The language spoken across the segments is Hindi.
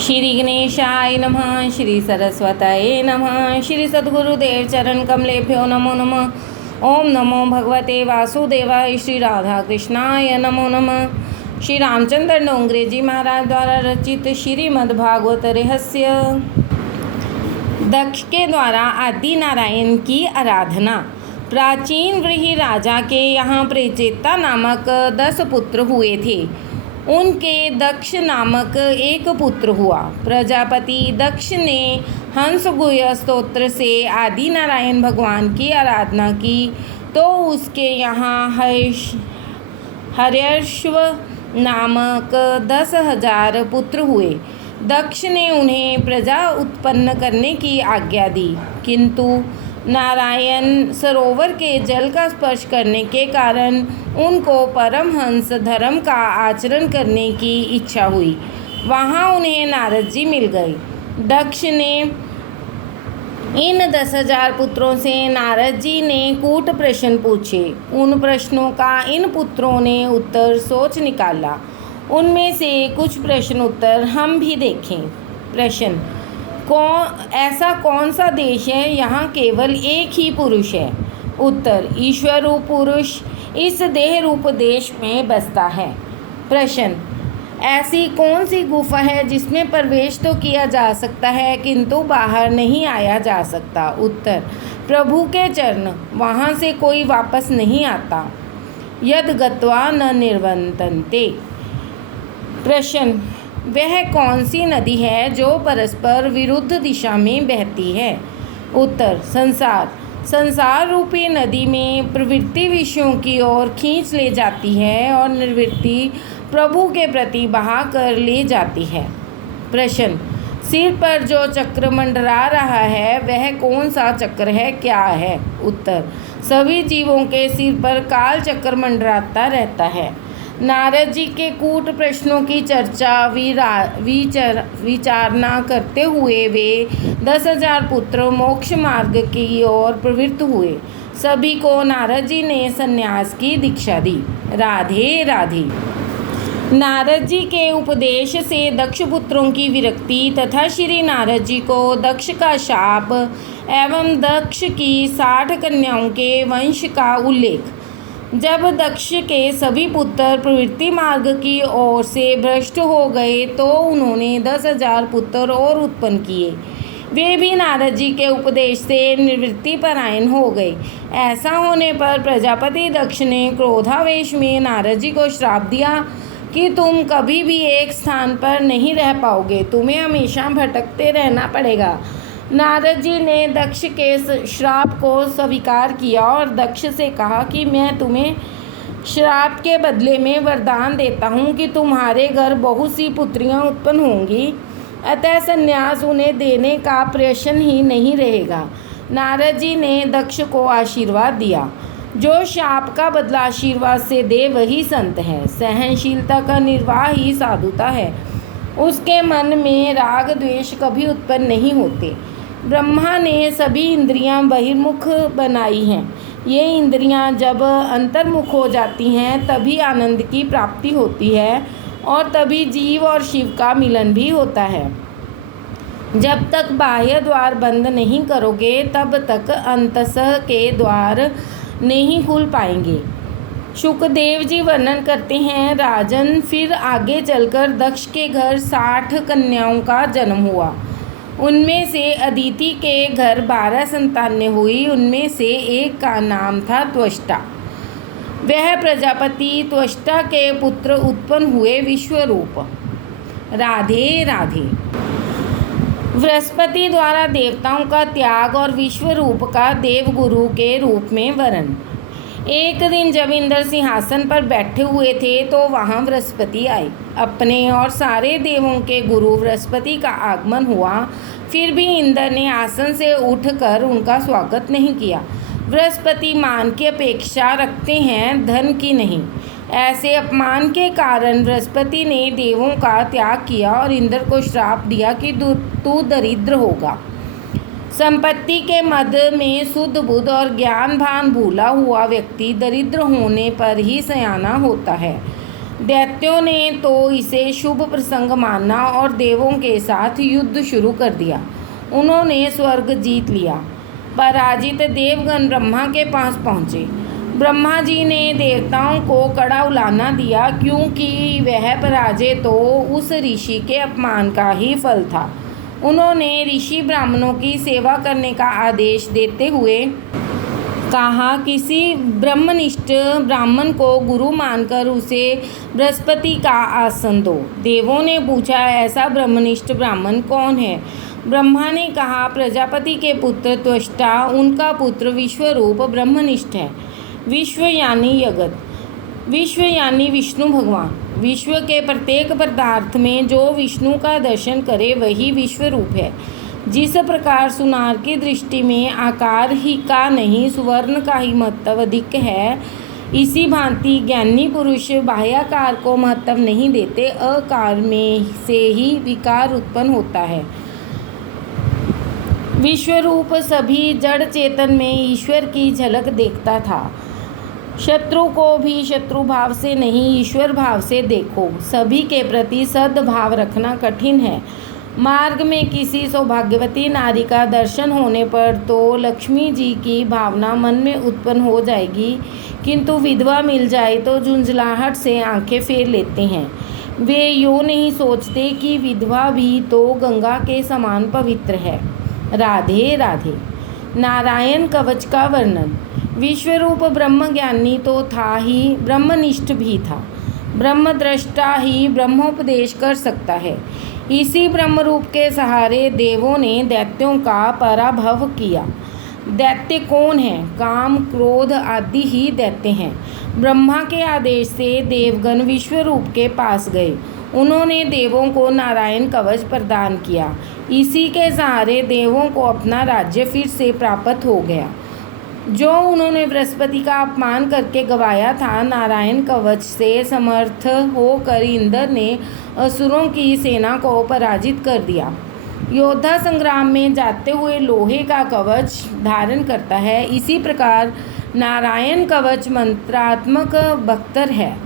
श्री गणेशाय नमः। श्री सरस्वतये नमः। श्री सद्गुरुदेव चरण कमलेभ्यो नमो नमः। ओम नमो भगवते वासुदेवाय। श्री राधा कृष्णाय नमो नमः। श्री रामचंद्र डोंगरे जी महाराज द्वारा रचित श्रीमद्भागवत रहस्य। दक्ष के द्वारा आदि नारायण की आराधना। प्राचीन व्रीहि राजा के यहाँ प्रेचेता नामक 10 पुत्र हुए थे। उनके दक्ष नामक एक पुत्र हुआ। प्रजापति दक्ष ने हंस गुह्य स्तोत्र से आदि नारायण भगवान की आराधना की तो उसके यहाँ हर्यश्व नामक 10,000 पुत्र हुए। दक्ष ने उन्हें प्रजा उत्पन्न करने की आज्ञा दी, किंतु नारायण सरोवर के जल का स्पर्श करने के कारण उनको परमहंस धर्म का आचरण करने की इच्छा हुई। वहाँ उन्हें नारद जी मिल गए। दक्ष ने इन 10,000 पुत्रों से नारद जी ने कूट प्रश्न पूछे। उन प्रश्नों का इन पुत्रों ने उत्तर सोच निकाला। उनमें से कुछ प्रश्न उत्तर हम भी देखें। प्रश्न: ऐसा कौन सा देश है यहाँ केवल एक ही पुरुष है? उत्तर: ईश्वर रूप पुरुष इस देह रूप देश में बसता है। प्रश्न: ऐसी कौन सी गुफा है जिसमें प्रवेश तो किया जा सकता है किंतु बाहर नहीं आया जा सकता? उत्तर: प्रभु के चरण, वहाँ से कोई वापस नहीं आता। यद गत्वा न निर्वर्तन्ते। प्रश्न: वह कौन सी नदी है जो परस्पर विरुद्ध दिशा में बहती है? उत्तर: संसार। संसार रूपी नदी में प्रवृत्ति विषयों की ओर खींच ले जाती है और निर्वृत्ति प्रभु के प्रति बहा कर ले जाती है। प्रश्न: सिर पर जो चक्र मंडरा रहा है वह कौन सा चक्र है, क्या है? उत्तर: सभी जीवों के सिर पर काल चक्र मंडराता रहता है। नारद जी के कूट प्रश्नों की चर्चा विचारना करते हुए वे 10,000 पुत्र मोक्ष मार्ग की ओर प्रवृत्त हुए। सभी को नारद जी ने संन्यास की दीक्षा दी। राधे राधे। नारद जी के उपदेश से दक्ष पुत्रों की विरक्ति तथा श्री नारद जी को दक्ष का शाप एवं दक्ष की 60 कन्याओं के वंश का उल्लेख। जब दक्ष के सभी पुत्र प्रवृत्ति मार्ग की ओर से भ्रष्ट हो गए तो उन्होंने 10,000 पुत्र और उत्पन्न किए। वे भी नारद जी के उपदेश से निवृत्ति परायण हो गए। ऐसा होने पर प्रजापति दक्ष ने क्रोधावेश में नारद जी को श्राप दिया कि तुम कभी भी एक स्थान पर नहीं रह पाओगे, तुम्हें हमेशा भटकते रहना पड़ेगा। नारद जी ने दक्ष के श्राप को स्वीकार किया और दक्ष से कहा कि मैं तुम्हें श्राप के बदले में वरदान देता हूँ कि तुम्हारे घर बहुत सी पुत्रियाँ उत्पन्न होंगी, अतः संन्यास उन्हें देने का प्रश्न ही नहीं रहेगा। नारद जी ने दक्ष को आशीर्वाद दिया। जो शाप का बदला आशीर्वाद से दे वही संत है। सहनशीलता का निर्वाह ही साधुता है। उसके मन में राग द्वेष कभी उत्पन्न नहीं होते। ब्रह्मा ने सभी इंद्रियां बहिर्मुख बनाई हैं। ये इंद्रियां जब अंतर्मुख हो जाती हैं तभी आनंद की प्राप्ति होती है और तभी जीव और शिव का मिलन भी होता है। जब तक बाह्य द्वार बंद नहीं करोगे तब तक अंतसः के द्वार नहीं खुल पाएंगे। शुकदेव जी वर्णन करते हैं, राजन, फिर आगे चलकर दक्ष के घर 60 कन्याओं का जन्म हुआ। उनमें से अदिति के घर 12 संतानें हुई। उनमें से एक का नाम था त्वष्टा। वह प्रजापति त्वष्टा के पुत्र उत्पन्न हुए विश्वरूप। राधे राधे। बृहस्पति द्वारा देवताओं का त्याग और विश्वरूप का देवगुरु के रूप में वर्णन। एक दिन जब इंद्र सिंहासन पर बैठे हुए थे तो वहाँ बृहस्पति आए। अपने और सारे देवों के गुरु बृहस्पति का आगमन हुआ, फिर भी इंद्र ने आसन से उठकर उनका स्वागत नहीं किया। बृहस्पति मान की अपेक्षा रखते हैं, धन की नहीं। ऐसे अपमान के कारण बृहस्पति ने देवों का त्याग किया और इंद्र को श्राप दिया कि तू दरिद्र होगा। संपत्ति के मद में शुद्ध बुद्ध और ज्ञान भान भूला हुआ व्यक्ति दरिद्र होने पर ही सयाना होता है। दैत्यों ने तो इसे शुभ प्रसंग माना और देवों के साथ युद्ध शुरू कर दिया। उन्होंने स्वर्ग जीत लिया। पराजित देवगण ब्रह्मा के पास पहुँचे। ब्रह्मा जी ने देवताओं को कड़ा उलाहना दिया, क्योंकि वह पराजय तो उस ऋषि के अपमान का ही फल था। उन्होंने ऋषि ब्राह्मणों की सेवा करने का आदेश देते हुए कहा, किसी ब्रह्मनिष्ठ ब्राह्मण को गुरु मानकर उसे बृहस्पति का आसन दो। देवों ने पूछा, ऐसा ब्रह्मनिष्ठ ब्राह्मण कौन है? ब्रह्मा ने कहा, प्रजापति के पुत्र त्वष्टा, उनका पुत्र विश्वरूप ब्रह्मनिष्ठ है। विश्व यानी जगत, विश्व यानी विष्णु भगवान। विश्व के प्रत्येक पदार्थ में जो विष्णु का दर्शन करे वही विश्व रूप है। जिस प्रकार सुनार की दृष्टि में आकार ही का नहीं सुवर्ण का ही महत्व अधिक है, इसी भांति ज्ञानी पुरुष बाह्याकार को महत्व नहीं देते, आकार में से ही विकार उत्पन्न होता है। विश्वरूप सभी जड़ चेतन में ईश्वर की झलक देखता था। शत्रु को भी शत्रु भाव से नहीं ईश्वर भाव से देखो। सभी के प्रति सद्भाव रखना कठिन है। मार्ग में किसी सौभाग्यवती नारी का दर्शन होने पर तो लक्ष्मी जी की भावना मन में उत्पन्न हो जाएगी, किंतु विधवा मिल जाए तो झुंझलाहट से आंखें फेर लेते हैं। वे यूँ नहीं सोचते कि विधवा भी तो गंगा के समान पवित्र है। राधे राधे। नारायण कवच का वर्णन। विश्वरूप ब्रह्मज्ञानी तो था ही, ब्रह्मनिष्ठ भी था। ब्रह्मद्रष्टा ही ब्रह्मोपदेश कर सकता है। इसी ब्रह्मरूप के सहारे देवों ने दैत्यों का पराभव किया। दैत्य कौन हैं? काम, क्रोध आदि ही दैत्य हैं। ब्रह्मा के आदेश से देवगण विश्वरूप के पास गए। उन्होंने देवों को नारायण कवच प्रदान किया। इसी के सहारे देवों को अपना राज्य फिर से प्राप्त हो गया, जो उन्होंने बृहस्पति का अपमान करके गवाया था। नारायण कवच से समर्थ होकर इंद्र ने असुरों की सेना को पराजित कर दिया। योद्धा संग्राम में जाते हुए लोहे का कवच धारण करता है। इसी प्रकार नारायण कवच मंत्रात्मक बख्तर है।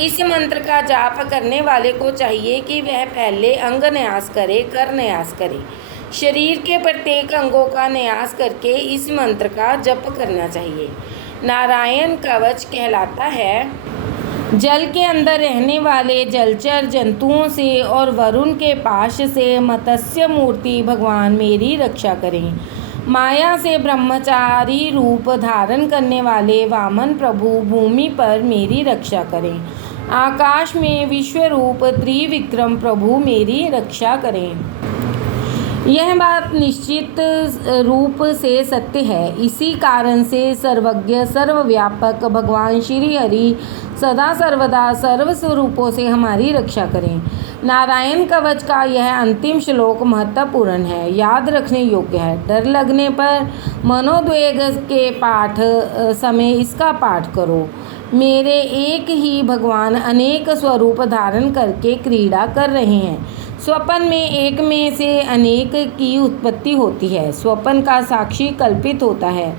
इस मंत्र का जाप करने वाले को चाहिए कि वह पहले अंग न्यास करे, कर न्यास करे। शरीर के प्रत्येक अंगों का न्यास करके इस मंत्र का जप करना चाहिए। नारायण कवच कहलाता है, जल के अंदर रहने वाले जलचर जंतुओं से और वरुण के पाश से मत्स्य मूर्ति भगवान मेरी रक्षा करें। माया से ब्रह्मचारी रूप धारण करने वाले वामन प्रभु भूमि पर मेरी रक्षा करें। आकाश में विश्वरूप त्रिविक्रम प्रभु मेरी रक्षा करें। यह बात निश्चित रूप से सत्य है। इसी कारण से सर्वज्ञ सर्वव्यापक भगवान श्री हरि सदा सर्वदा सर्व स्वरूपों से हमारी रक्षा करें। नारायण कवच का यह अंतिम श्लोक महत्वपूर्ण है, याद रखने योग्य है। डर लगने पर मनोद्वेग के पाठ समय इसका पाठ करो। मेरे एक ही भगवान अनेक स्वरूप धारण करके क्रीड़ा कर रहे हैं। स्वप्न में एक में से अनेक की उत्पत्ति होती है। स्वप्न का साक्षी कल्पित होता है।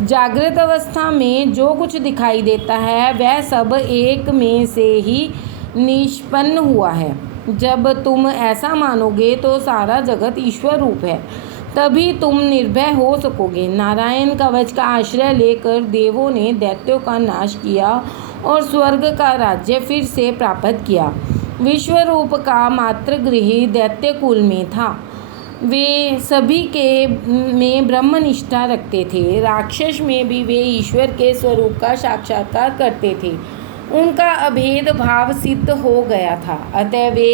जागृत अवस्था में जो कुछ दिखाई देता है वह सब एक में से ही निष्पन्न हुआ है। जब तुम ऐसा मानोगे तो सारा जगत ईश्वर रूप है, तभी तुम निर्भय हो सकोगे। नारायण कवच का आश्रय लेकर देवों ने दैत्यों का नाश किया और स्वर्ग का राज्य फिर से प्राप्त किया। विश्वरूप का मात्र गृह दैत्य कुल में था। वे सभी के में ब्रह्मनिष्ठा रखते थे। राक्षस में भी वे ईश्वर के स्वरूप का साक्षात्कार करते थे। उनका अभेद भाव सिद्ध हो गया था, अतः वे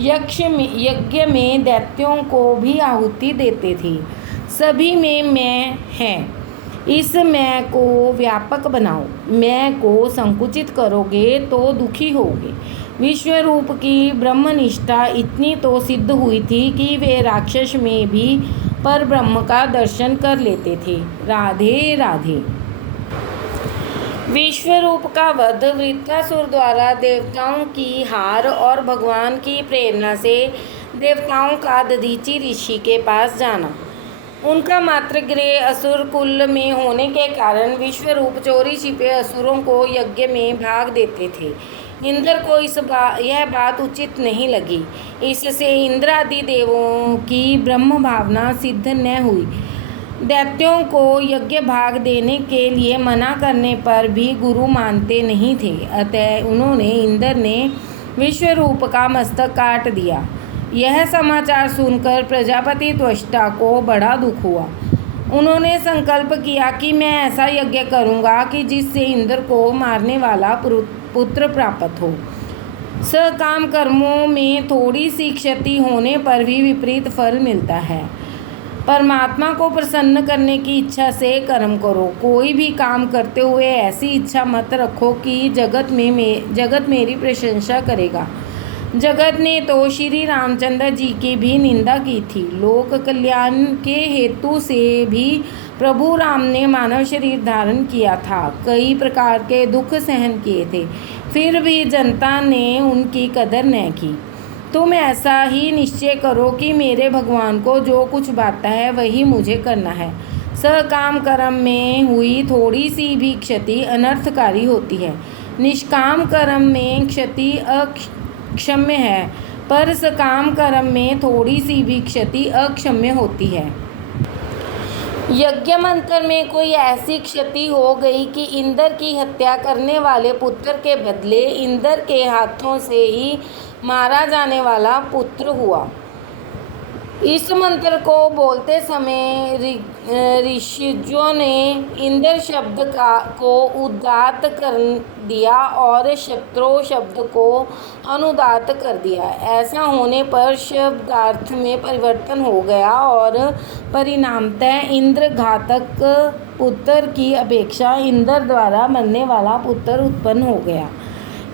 यज्ञ में दैत्यों को भी आहुति देते थे। सभी में मैं है, इस मैं को व्यापक बनाओ। मैं को संकुचित करोगे तो दुखी होगे। विश्वरूप की ब्रह्मनिष्ठा इतनी तो सिद्ध हुई थी कि वे राक्षस में भी पर ब्रह्म का दर्शन कर लेते थे। राधे राधे। विश्वरूप का वध वृत्रासुर द्वारा देवताओं की हार और भगवान की प्रेरणा से देवताओं का दधीचि ऋषि के पास जाना। उनका मातृगृह असुर कुल में होने के कारण विश्वरूप चोरी छिपे असुरों को यज्ञ में भाग देते थे। इंद्र को यह बात उचित नहीं लगी। इससे इंद्र आदि देवों की ब्रह्म भावना सिद्ध न हुई। दैत्यों को यज्ञ भाग देने के लिए मना करने पर भी गुरु मानते नहीं थे। अतः उन्होंने इंद्र ने विश्वरूप का मस्तक काट दिया। यह समाचार सुनकर प्रजापति त्वष्टा को बड़ा दुख हुआ। उन्होंने संकल्प किया कि मैं ऐसा यज्ञ करूंगा कि जिससे इंद्र को मारने वाला पुत्र प्राप्त हो। सकाम कर्मों में थोड़ी सी क्षति होने पर भी विपरीत फल मिलता है। परमात्मा को प्रसन्न करने की इच्छा से कर्म करो। कोई भी काम करते हुए ऐसी इच्छा मत रखो कि जगत मेरी प्रशंसा करेगा। जगत ने तो श्री रामचंद्र जी की भी निंदा की थी। लोक कल्याण के हेतु से भी प्रभु राम ने मानव शरीर धारण किया था, कई प्रकार के दुख सहन किए थे, फिर भी जनता ने उनकी कदर न की। तुम ऐसा ही निश्चय करो कि मेरे भगवान को जो कुछ बाता है वही मुझे करना है। सकाम कर्म में हुई थोड़ी सी भी क्षति अनर्थकारी होती है। निष्काम कर्म में क्षति अक्षम्य है, पर सकाम कर्म में थोड़ी सी भी क्षति अक्षम्य होती है। यज्ञ मंत्र में कोई ऐसी क्षति हो गई कि इंद्र की हत्या करने वाले पुत्र के बदले इंद्र के हाथों से ही मारा जाने वाला पुत्र हुआ। इस मंत्र को बोलते समय ऋषियों ने इंद्र शब्द को उदात्त कर दिया और शत्रु शब्द को अनुदात्त कर दिया। ऐसा होने पर शब्दार्थ में परिवर्तन हो गया और परिणामतः इंद्र घातक पुत्र की अपेक्षा इंद्र द्वारा मरने वाला पुत्र उत्पन्न हो गया।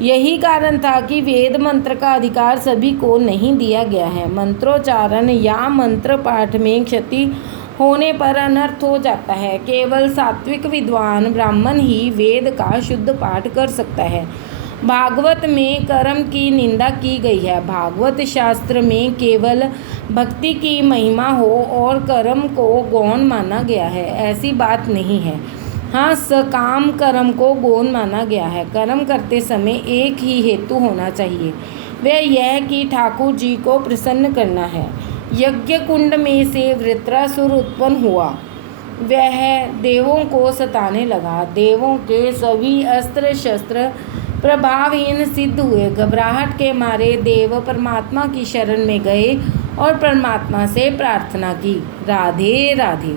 यही कारण था कि वेद मंत्र का अधिकार सभी को नहीं दिया गया है। मंत्रोच्चारण या मंत्र पाठ में क्षति होने पर अनर्थ हो जाता है। केवल सात्विक विद्वान ब्राह्मण ही वेद का शुद्ध पाठ कर सकता है। भागवत में कर्म की निंदा की गई है। भागवत शास्त्र में केवल भक्ति की महिमा हो और कर्म को गौण माना गया है, ऐसी बात नहीं है। हाँ, सकाम कर्म को गौण माना गया है। कर्म करते समय एक ही हेतु होना चाहिए, वह यह कि ठाकुर जी को प्रसन्न करना है। यज्ञ कुंड में से वृत्रासुर उत्पन्न हुआ। वह देवों को सताने लगा। देवों के सभी अस्त्र शस्त्र प्रभावहीन सिद्ध हुए। घबराहट के मारे देव परमात्मा की शरण में गए और परमात्मा से प्रार्थना की। राधे राधे।